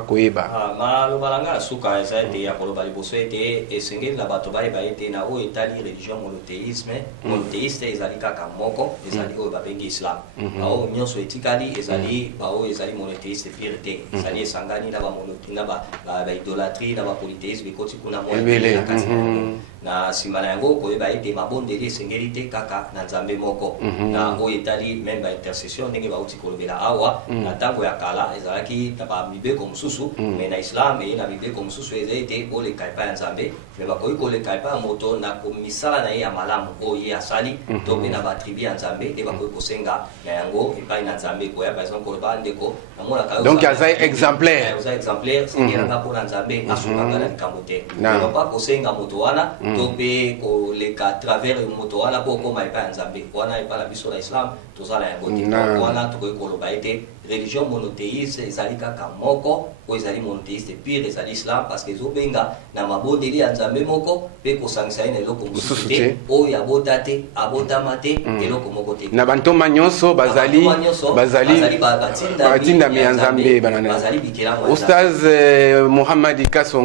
koyeba malobalanga suka eza ete ya koloba liboso ete esengeli na bato bayeba ete na oyo etali religion monothéiste ezali kaka moko ezali oyo babengi islam baoyo nyonso etikali ezali baoyo ezali monothéiste pire te ezali esangani na baidolâtrie na bapolythéisme ekoti kuna moya na nsima na yango koyeba ete mabondeli esengeli te kaka na nzambe moko na oyo etali meme baintercession ndenge bauti kolobela awa na ntango ya kala ezalaki na bamibeko mosusu me na islam eye na mibeko mosusu eza ete oleka epai ya nzambe me bakoki koleka epai ya moto na komisala na ye ya malamu oyo ye asali to mpe na batribu ya nzambe nde bakoki kosenga na yango epai na nzambe koya par exemple koloba ndeko namonaka donc aza exemplaire sengelanga mpo na nzambe asukanga na likambo te pa kosenga moto wana to mpe koleka travers moto wana mpo okoma epai ya nzambe wana epai na biso na islam tozala yango te wana tokoki koloba ete religion monothéiste ezali kaka moko oyo ezali monothéiste pire ezali islam parce que ezobenga na mabondeli ya nzambe moko mpe kosangisa ye na eloko mosusu te oyo abota te abotama te eloko moko te na bantoma nyonso bazali batindami ya nzambe bazali bikelamu Oustaz Mohamadi Kasongo